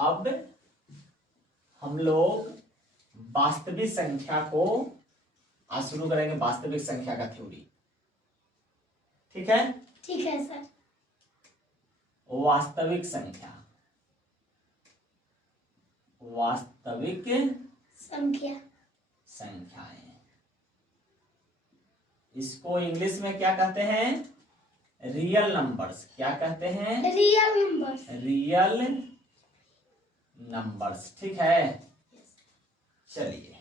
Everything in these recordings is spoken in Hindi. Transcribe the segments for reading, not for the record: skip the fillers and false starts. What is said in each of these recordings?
अब हम लोग वास्तविक संख्या को आज शुरू करेंगे, वास्तविक संख्या का थ्योरी। ठीक है? ठीक है सर। वास्तविक संख्या, वास्तविक संख्याएं, इसको इंग्लिश में क्या कहते हैं? Real numbers. क्या कहते हैं? Real numbers. Real numbers. ठीक है, चलिए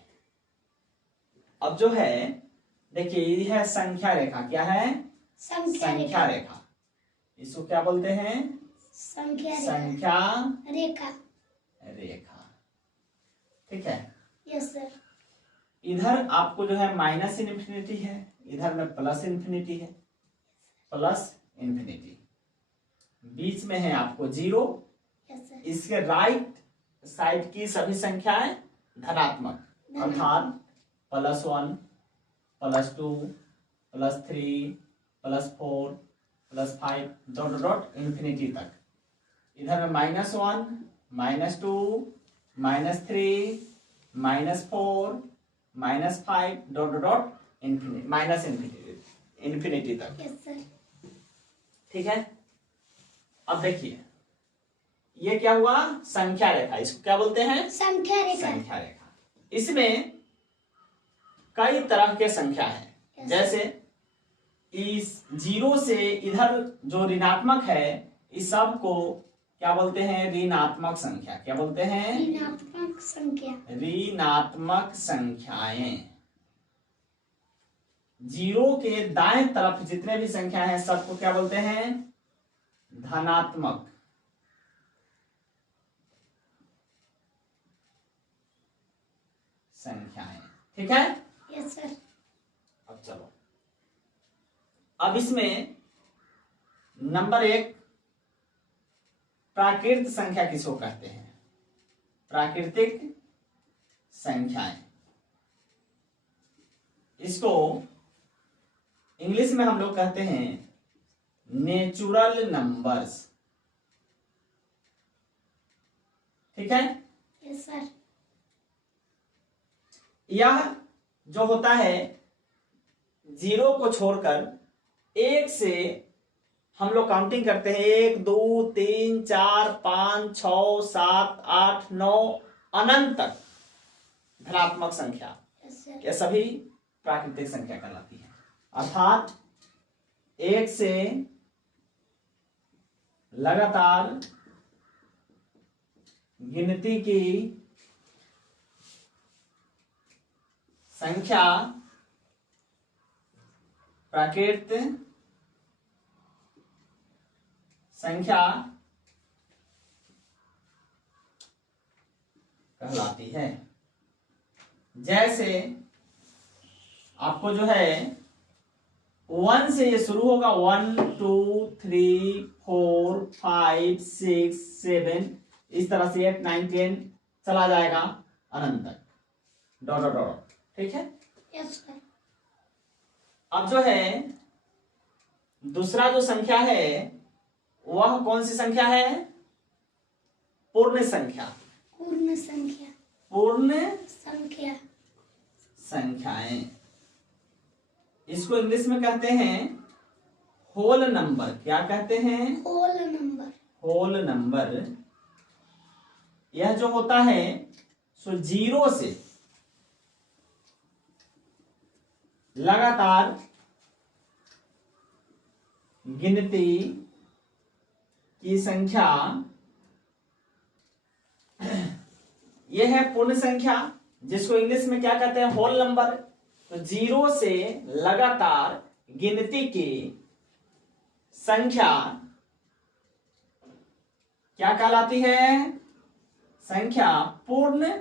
अब जो है देखिए, ये है संख्या रेखा। क्या है? संख्या रेखा। इसको क्या बोलते हैं? संख्या रेखा। ठीक है? Yes sir. इधर आपको जो है माइनस इन्फिनिटी है, इधर में प्लस इन्फिनिटी है, प्लस इन्फिनिटी। बीच में है आपको जीरो। इसके राइट साइड की सभी संख्याएं धनात्मक, अर्थात +1, +2, +3, +4, +5 डॉट डॉट इन्फिनिटी तक। इधर में -1, -2, -3, -4, -5 डॉट डॉट इन्फिनिटी तक। Yes sir. ठीक है? अब देखिए ये क्या हुआ? संख्या रेखा। इसको क्या बोलते हैं? संख्या रेखा। संख्या रेखा। इसमें कई तरह के संख्या है। जैसे इस जीरो से इधर जो ऋणात्मक है, इस सब को क्या बोलते हैं? ऋणात्मक संख्या। क्या बोलते हैं? ऋणात्मक संख्या। ऋणात्मक संख्याएं। जीरो के दाएं तरफ जितने भी संख्या हैं सबको क्या बोलते हैं? धनात्मक संख्याएं। ठीक है? Yes sir. अब चलो, अब इसमें नंबर 1 प्राकृत संख्या किसको कहते हैं? प्राकृतिक संख्याएं। इसको इंग्लिश में हम लोग कहते हैं नेचुरल नंबर्स। ठीक है? Yes sir. यह जो होता है जीरो को छोड़कर एक से हम लोग काउंटिंग करते हैं, 1 2 3 4 5 6 7 8 9 अनंत तक धनात्मक संख्या। यह सभी प्राकृतिक संख्या कहलाती है। अर्थात एक से लगातार गिनती की संख्या प्राकृत संख्या कहलाती है। जैसे आपको जो है 1 से ये शुरू होगा, 1 2 3 4 5 6 7, इस तरह से 8 9 10 चला जाएगा अनंत तक, डॉट डॉट डॉट। ठीक है? Yes sir. अब जो है दूसरा जो संख्या है वह कौन सी संख्या है? पूर्ण संख्या। पूर्ण संख्या। पूर्ण संख्या। संख्याएं। इसको इंग्लिश में कहते हैं होल नंबर। क्या कहते हैं? Whole number. Whole number. यह जो होता है सो जीरो से लगातार गिनती की संख्या, यह है पूर्ण संख्या, जिसको इंग्लिश में क्या कहते हैं? Whole number. तो जीरो से लगातार गिनती की संख्या क्या कहलाती है? संख्या पूर्ण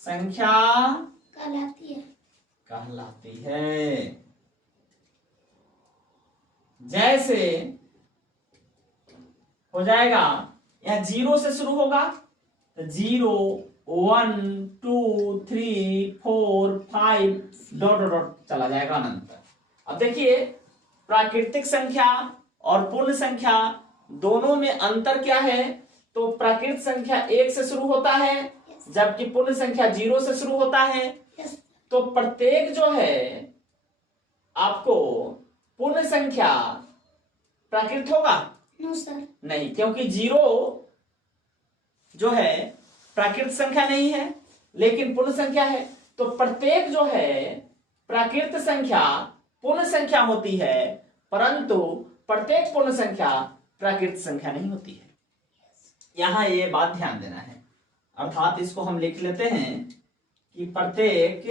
संख्या कहलाती है। जैसे हो जाएगा, यह जीरो से शुरू होगा तो 0 1 2 3 4 5 डॉट डॉट चला जाएगा अनंत। अब देखिए प्राकृतिक संख्या और पूर्ण संख्या दोनों में अंतर क्या है? तो प्राकृत संख्या 1 से शुरू होता है, जबकि पूर्ण संख्या 0 से शुरू होता है। यस तो प्रत्येक जो है आपको पूर्ण संख्या प्राकृत होगा? नो सर नहीं, क्योंकि 0 जो है प्राकृत संख्या नहीं है लेकिन पूर्ण संख्या है। तो प्रत्येक जो है प्राकृत संख्या पूर्ण संख्या होती है, परंतु प्रत्येक पूर्ण संख्या प्राकृत संख्या नहीं होती है। यहां ये बात ध्यान देना है। अर्थात इसको हम लिख लेते हैं कि प्रत्येक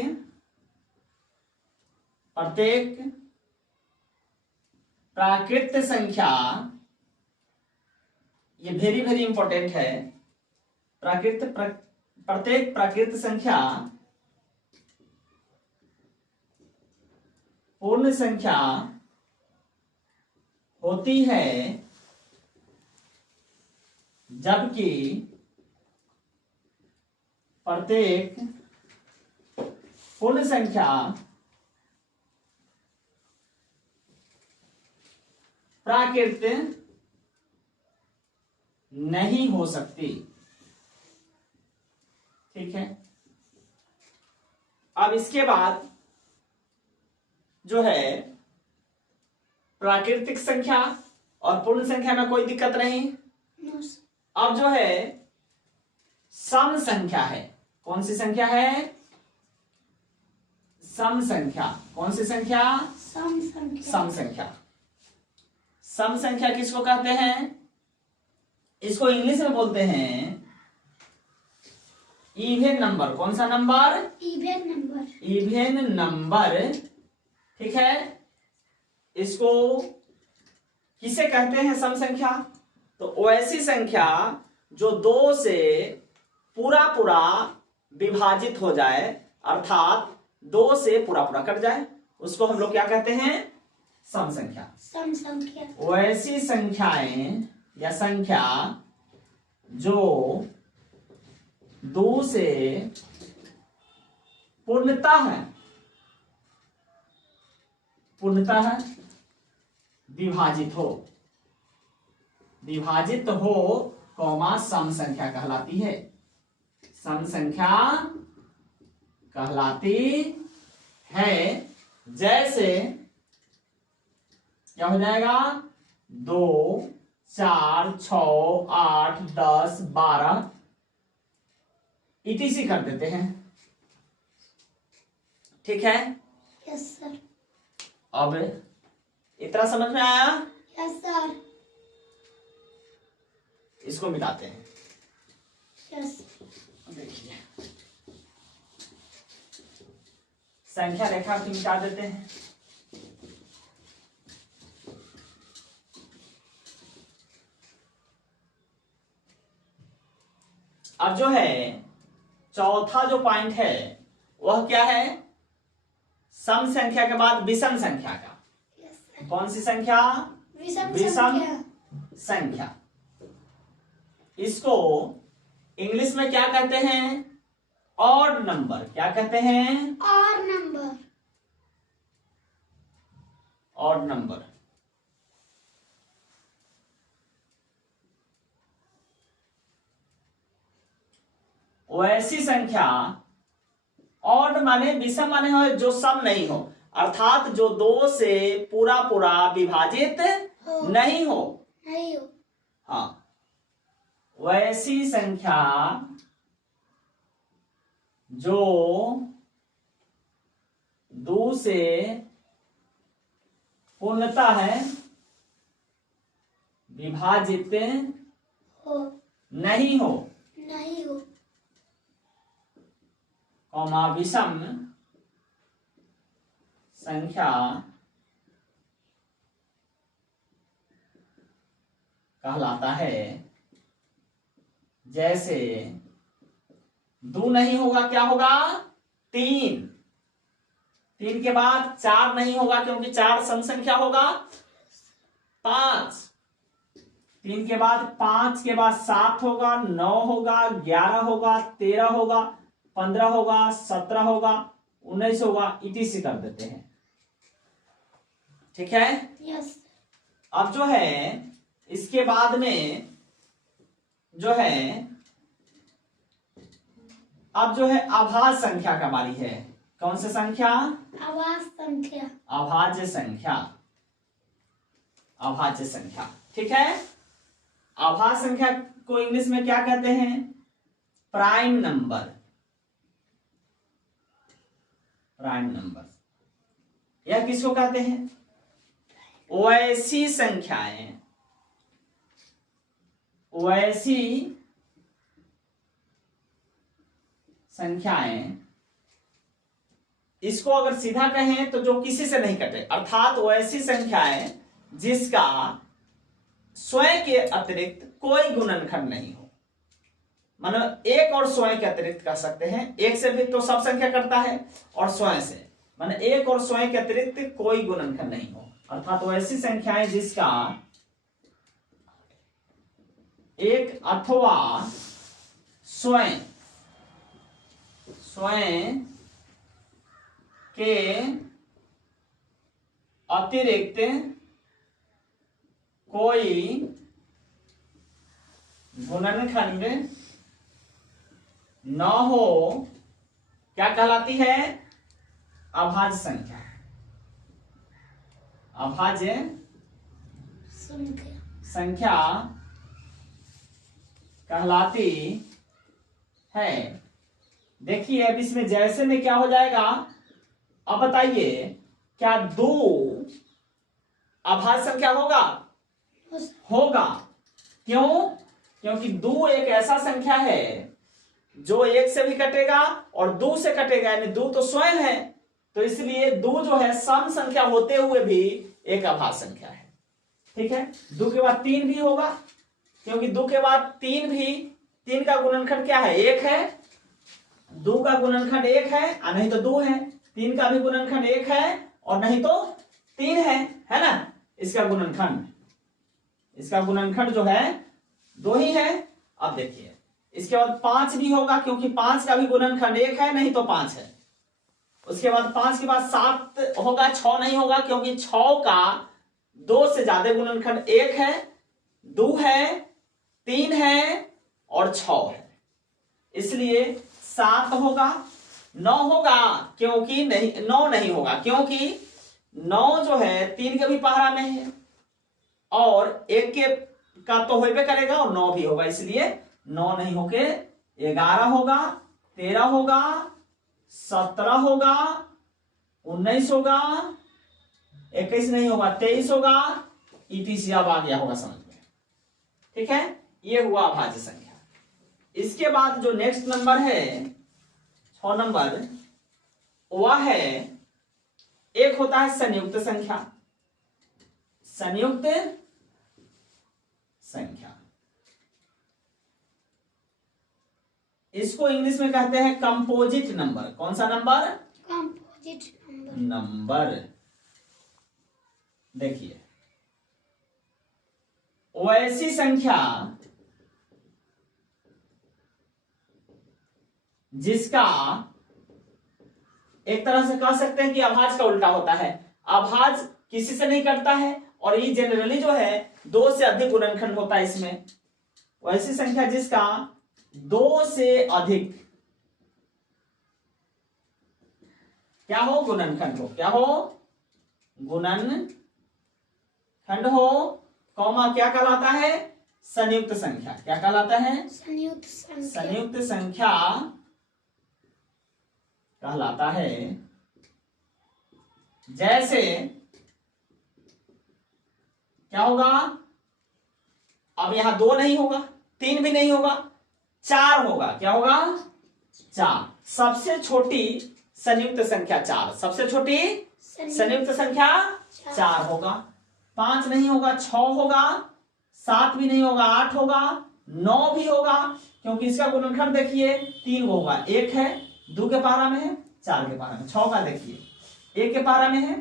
प्राकृत संख्या, ये वेरी वेरी इंपॉर्टेंट है। प्रत्येक प्राकृत संख्या पूर्ण संख्या होती है, जबकि प्रत्येक पूर्ण संख्या प्राकृत नहीं हो सकती। ठीक है, अब इसके बाद जो है प्राकृतिक संख्या और पूर्ण संख्या में कोई दिक्कत नहीं। नो सर अब जो है सम संख्या है। कौन सी संख्या है? सम संख्या। कौन सी संख्या? सम संख्या सम संख्या। सम संख्या किसको कहते हैं? इसको इंग्लिश में बोलते हैं इवन नंबर। कौन सा number? Even number even number. ठीक है, इसको किसे कहते हैं सम संख्या? तो वैसी संख्या जो 2 से पूरा पूरा विभाजित हो जाए, अर्थात 2 से पूरा पूरा कट जाए, उसको हम लोग क्या कहते हैं? सम संख्या। सम संख्या वैसी संख्याएं या संख्या जो 2 से पूर्णतः विभाजित हो कौमा सम संख्या कहलाती है। सम संख्या कहलाती है। जैसे क्या हो जाएगा? 2 4 6 8 10 12 ETC कर देते हैं। ठीक है, यस सर अब इतना समझ में आया? यस सर इसको मिटाते हैं। यस देखिए, संख्या रेखा को मिटा देते हैं। अब जो है चौथा जो पॉइंट है वह क्या है? सम संख्या के बाद विषम संख्या का। यस सर कौन सी संख्या? विषम विषम संख्या संख्या। इसको इंग्लिश में क्या कहते हैं? Odd number. क्या कहते हैं? और नंबर ऑड नंबर। वैसी संख्या, ऑड माने विषम माने हो जो सम नहीं हो, अर्थात जो 2 से पूरा पूरा विभाजित नहीं हो। नहीं हो हाँ, वैसी संख्या जो 2 से पूर्णता है विभाजित हो नहीं हो, नहीं हो कौमा विषम संख्या कहलाता है। जैसे 2 नहीं होगा, क्या होगा? 3। 3 के बाद 4 नहीं होगा क्योंकि 4 सम संख्या होगा। 5। 3 के बाद 5 के बाद 7 होगा, 9 होगा, 11 होगा, 13 होगा, 15 होगा, 17 होगा, 19 होगा, ETC कर देते हैं। ठीक है, यस अब जो है इसके बाद में जो है अब जो है अभाज्य संख्या का बारी है। कौन सी संख्या? आवाज संख्या। अभाज्य संख्या। अभाज्य संख्या, ठीक है। अभाज्य संख्या को इंग्लिश में क्या कहते हैं? Prime number. प्राइम नंबर यह किसको कहते हैं? वैसी संख्याएं, वैसी संख्याएं, इसको अगर सीधा कहें तो जो किसी से नहीं कटे, अर्थात वैसी संख्याएं जिसका स्वयं के अतिरिक्त कोई गुणनखंड नहीं हो। मानो एक और स्वयं के अतिरिक्त कह सकते हैं, एक से भी तो सब संख्या करता है और स्वयं से, मानो एक और स्वयं के अतिरिक्त कोई गुणनखंड नहीं हो, अर्थात वैसी संख्याएं जिसका एक अथवा स्वयं के अतिरिक्त कोई गुणनखंड न हो, क्या कहलाती है? अभाज्य संख्या। अभाज्य संख्या कहलाती है। देखिए अब इसमें जैसे में क्या हो जाएगा, अब बताइए क्या 2 अभाज्य संख्या होगा? होगा। क्यों? क्योंकि 2 एक ऐसा संख्या है जो 1 से भी कटेगा और 2 से कटेगा, यानी 2 तो स्वयं है, तो इसलिए 2 जो है सम संख्या होते हुए भी एक अभाज्य संख्या है, ठीक है। 2 के बाद 3 भी होगा, क्योंकि 2 के बाद 3 भी, 3 का गुणनखंड क्या है? 1 है। 2 का गुणनखंड 1 है और नहीं तो 2 है। 3 का भी गुणनखंड 1 है और नहीं तो 3 है ना। इसका गुणनखंड जो है 2 ही है। अब देखिए इसके बाद 5 भी होगा, क्योंकि 5 का भी गुणनखंड 1 है नहीं तो 5 है। उसके बाद 5 के बाद 7 होगा, 6 नहीं होगा, क्योंकि 6 का 2 से ज्यादा गुणनखंड 1 है, 2 है, 3 है और 6 है, इसलिए 7 होगा। 9 होगा, क्योंकि नहीं 9 नहीं होगा, क्योंकि 9 जो है 3 के भी पहरा में है और 1 के का तो होबे करेगा और 9 भी होगा, इसलिए 9 नहीं होके 11 होगा, 13 होगा, 17 होगा, 19 होगा, 21 नहीं होगा, 23 होगा, ETC अब आ गया होगा समझ में, ठीक है। ये हुआ अभाज्य संख्या। इसके बाद जो नेक्स्ट नंबर है 6 नंबर, वह है, एक होता है संयुक्त संख्या। संयुक्त संख्या इसको इंग्लिश में कहते हैं कंपोजिट नंबर। कौन सा नंबर? Composite number. देखिए वैसी संख्या जिसका एक तरह से कह सकते हैं कि अभाज्य का उल्टा होता है। अभाज्य किसी से नहीं करता है और ये जनरली जो है 2 से अधिक गुणनखंड होता है इसमें। वैसी संख्या जिसका 2 से अधिक क्या हो? गुणनखंड हो। क्या हो? गुणनखंड हो, कौमा क्या कहलाता है? संयुक्त संख्या। क्या कहलाता है? संयुक्त संख्या। संयुक्त संख्या कहलाता है। जैसे क्या होगा? अब यहां 2 नहीं होगा, 3 भी नहीं होगा, 4 होगा। क्या होगा? 4। सबसे छोटी संयुक्त संख्या 4, सबसे छोटी संयुक्त संख्या 4 होगा। 5 नहीं होगा, 6 होगा, 7 भी नहीं होगा, 8 होगा, 9 भी होगा, क्योंकि इसका गुणनखंड देखिए 3 होगा। 1 है, 2 के पहरा में है, 4 के पहरा में। 6 का देखिए 1 के पहरा में है,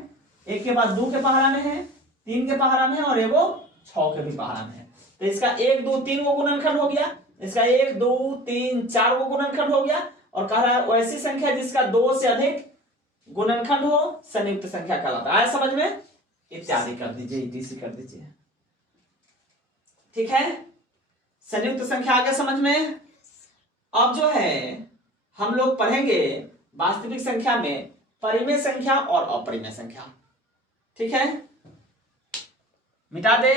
1 के बाद 2 के पहरा में है, 3 के पहरा में है और एगो 6 के भी पहरा में है। तो इसका 1 2 3 को गुणनखंड हो गया, इसका 1 2 3 4 को गुणनखंड हो गया। और कह रहा है वैसी संख्या जिसका 2 से अधिक गुणनखंड हो संयुक्त संख्या कहलाता है। आया समझ में? इत्यादि कर दीजिए, ETC कर दीजिए, ठीक है। संयुक्त संख्या आ गया समझ में। अब जो है हम लोग पढ़ेंगे वास्तविक संख्या में परिमेय संख्या और अपरिमेय संख्या। ठीक है, मिटा दे।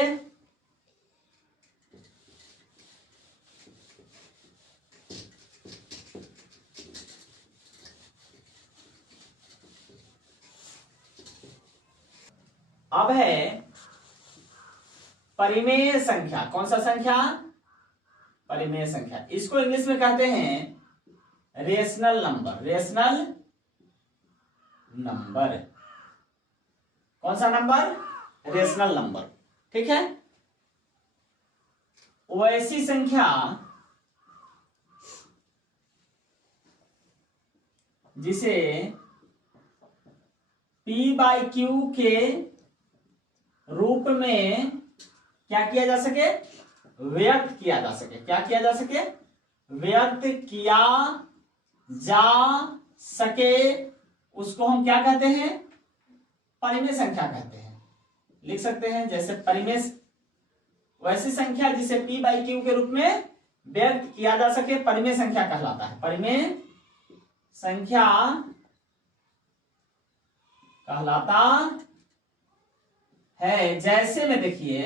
अब है परिमेय संख्या। कौन सा संख्या? परिमेय संख्या। इसको इंग्लिश में कहते हैं रेशनल नंबर। Rational number. कौन सा नंबर? Rational number. ठीक है, वैसी संख्या जिसे P/Q के रूप में क्या किया जा सके? व्यक्त किया जा सके। क्या किया जा सके? व्यक्त किया जा सके, उसको हम क्या कहते हैं? परिमेय संख्या कहते हैं। लिख सकते हैं जैसे परिमेय, वैसी संख्या जिसे P/Q के रूप में व्यक्त किया जा सके परिमेय संख्या कहलाता है। परिमेय संख्या कहलाता है। जैसे में देखिए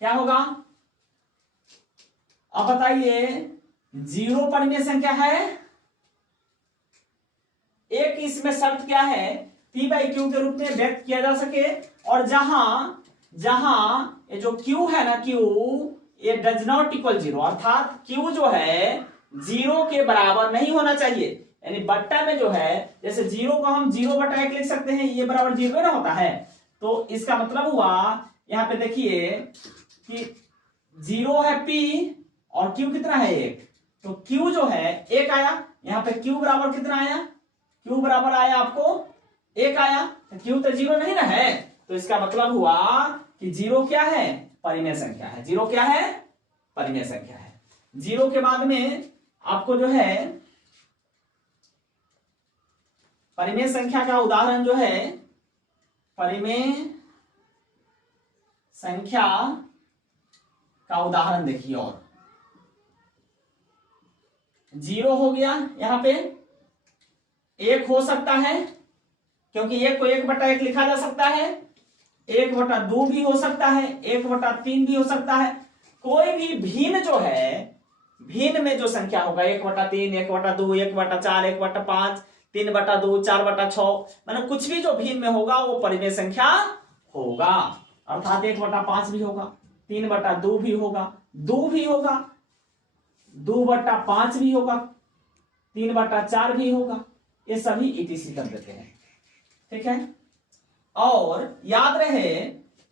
क्या होगा, अब बताइए, 0 परिमेय संख्या है। एक इसमें शर्त क्या है? P/Q के रूप में व्यक्त किया जा सके, और जहां ये जो Q है ना, Q ये डज नॉट इक्वल 0, अर्थात Q जो है 0 के बराबर नहीं होना चाहिए। यानी बट्टा में जो है, जैसे 0 को हम 0/1 लिख सकते हैं, ये बराबर 0 ना होता है। तो इसका मतलब हुआ, यहां पे देखिए कि 0 है P और Q कितना है? 1। तो Q जो है 1 आया। यहां पे Q बराबर कितना आया? Q बराबर आया आपको 1 आया। तो Q तो 0 नहीं ना है, तो इसका मतलब हुआ कि 0 क्या है? परिमेय संख्या है। 0 क्या है? परिमेय संख्या है। 0 के बाद में आपको जो है परिमेय संख्या का उदाहरण जो है, परिमेय संख्या का उदाहरण देखिए। और 0 हो गया, यहां पे 1 हो सकता है, क्योंकि 1 को 1/1 लिखा जा सकता है। 1/2 भी हो सकता है, 1/3 भी हो सकता है। कोई भी भिन्न जो है, भिन्न में जो संख्या होगा 1/3, 1/2, 1/4, 1/5, 3/2, 4/6, मतलब कुछ भी जो भिन्न में होगा वो परिमेय संख्या होगा। अर्थात 1/5 भी होगा, 3/2 भी होगा, 2 भी होगा, 2/5 भी होगा, 3/4 भी होगा। ये सभी ETC कर देते हैं। ठीक है, और याद रहे,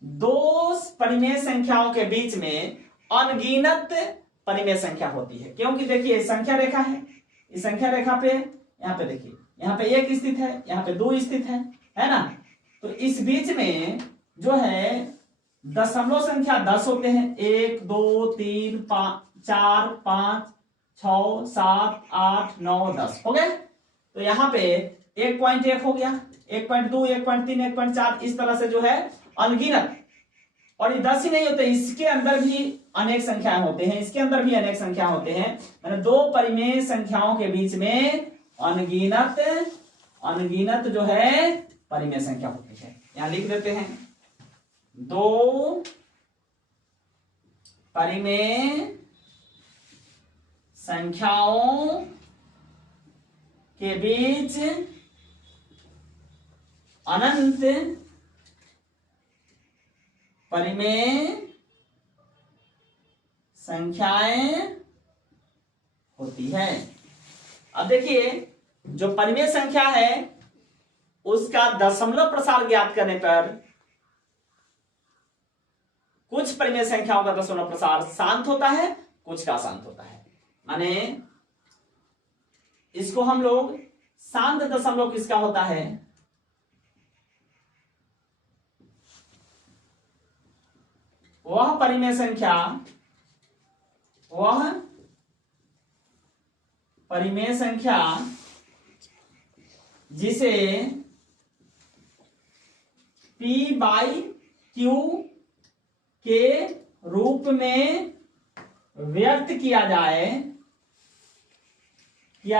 दो परिमेय संख्याओं के बीच में अनगिनत परिमेय संख्या होती है। क्योंकि देखिए संख्या रेखा है, इस संख्या रेखा पे यहां पे देखिए, यहां पे 1 स्थित है, यहां पे 2 स्थित है ना। तो इस बीच में जो है दशमलव संख्या 10 होते हैं। 1 2 3 4 5 6 7 8 9 10 हो गए। तो यहां पे 1.1 हो गया, 1.2 1.3 1.4, इस तरह से जो है अनगिनत। और ये 10 ही नहीं होते, इसके अंदर भी अनेक संख्याएं होते हैं, इसके अंदर भी अनेक संख्या होते हैं। मतलब दो परिमेय संख्याओं के बीच में अनगिनत जो है परिमेय संख्या होती है। यहां लिख देते हैं, दो परिमेय संख्याओं के बीच अनंत परिमेय संख्याएं होती है। अब देखिए, जो परिमेय संख्या है उसका दशमलव प्रसार ज्ञात करने पर कुछ परिमेय संख्याओं का दशमलव प्रसार शांत होता है, कुछ का अशांत होता है। माने इसको हम लोग शांत दशमलव किसका होता है? वह परिमेय संख्या जिसे P/Q के रूप में व्यक्त किया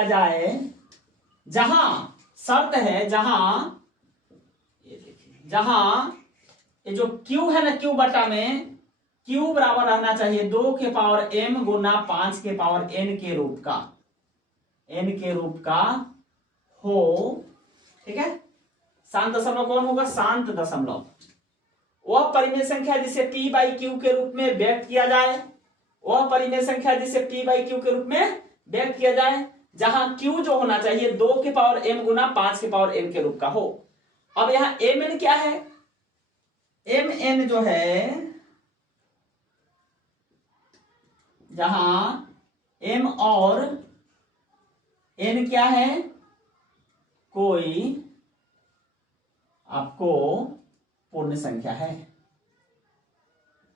जाए जहां शर्त है, जहां ये देखिए, जहां ये जो Q है ना, Q बटा में Q बराबर रहना चाहिए 2 के पावर m गुना 5 के पावर n के रूप का हो। ठीक है, शांत दशमलव कौन होगा? शांत दशमलव वह परिमेय संख्या जिसे p बाई क्यू के रूप में व्यक्त किया जाए, वह परिमेय संख्या जिसे p बाई क्यू के रूप में व्यक्त किया जाए जहां q जो होना चाहिए 2 के पावर m गुना 5 के पावर n के रूप का हो। अब यहां mn क्या है? mn जो है, जहां m और n क्या है? कोई आपको पूर्ण संख्या है,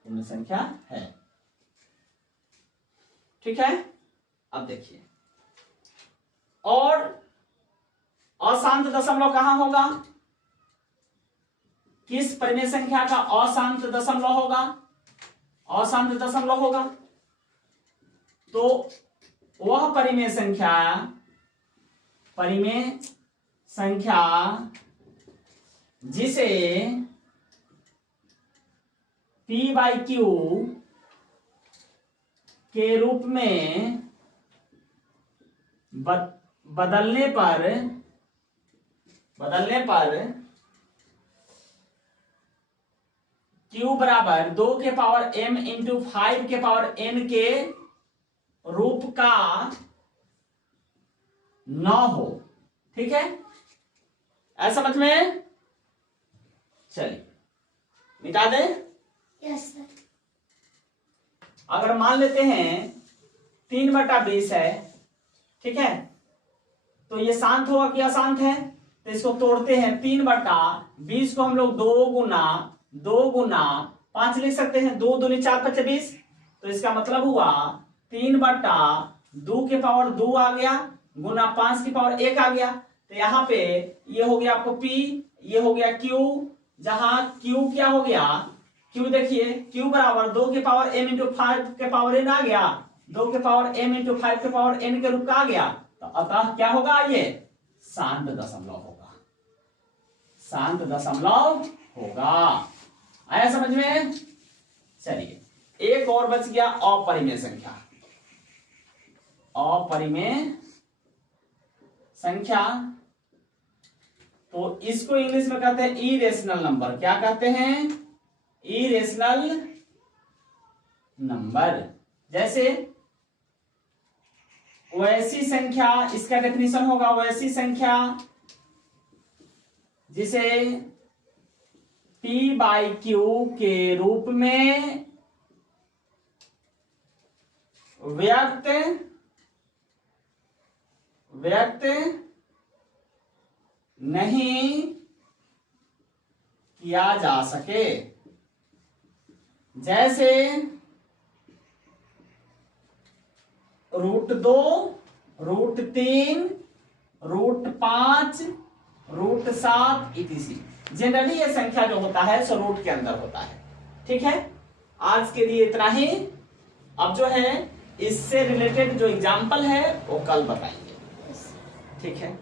पूर्ण संख्या है। ठीक है, अब देखिए, और अशांत दशमलव कहां होगा? किस परिमेय संख्या का अशांत दशमलव होगा? अशांत दशमलव होगा तो वह परिमेय संख्या जिसे p बाई क्यू के रूप में बदलने पर q बराबर 2 के पावर m इंटू 5 के पावर n के रूप का न हो। ठीक है, ऐसा समझ में? चलिए मिटा दे। Yes sir. अगर मान लेते हैं 3/20 है, ठीक है, तो ये शांत होगा कि अशांत है? तो इसको तोड़ते हैं, 3/20 को हम लोग 2 गुना 5 लिख सकते हैं, 2 दूनी 4 5 20। तो इसका मतलब हुआ 3/2 के पावर 2 आ गया गुना 5 की पावर 1 आ गया। तो यहाँ पे ये हो गया आपको P, ये हो गया Q, जहां Q क्या हो गया? Q देखिए, Q बराबर 2 के पावर m इंटू 5 के पावर n आ गया, 2 के पावर m इंटू 5 के पावर n के रूप का आ गया। तो अतः क्या होगा? ये शांत दशमलव होगा, शांत दशमलव होगा। आया समझ में? चलिए, एक और बच गया, अपरिमेय संख्या। अपरिमेय संख्या तो इसको इंग्लिश में कहते हैं इरेशनल नंबर। क्या कहते हैं? Irrational number. जैसे वैसी संख्या, इसका डेफिनेशन होगा वैसी संख्या जिसे p बाई क्यू के रूप में व्यक्त नहीं किया जा सके। जैसे √2, √3, √5, √7 इत्यादि। जनरली ये संख्या जो होता है सो रूट के अंदर होता है। ठीक है, आज के लिए इतना ही। अब जो है इससे रिलेटेड जो एग्जाम्पल है वो कल बताएंगे। ठीक है।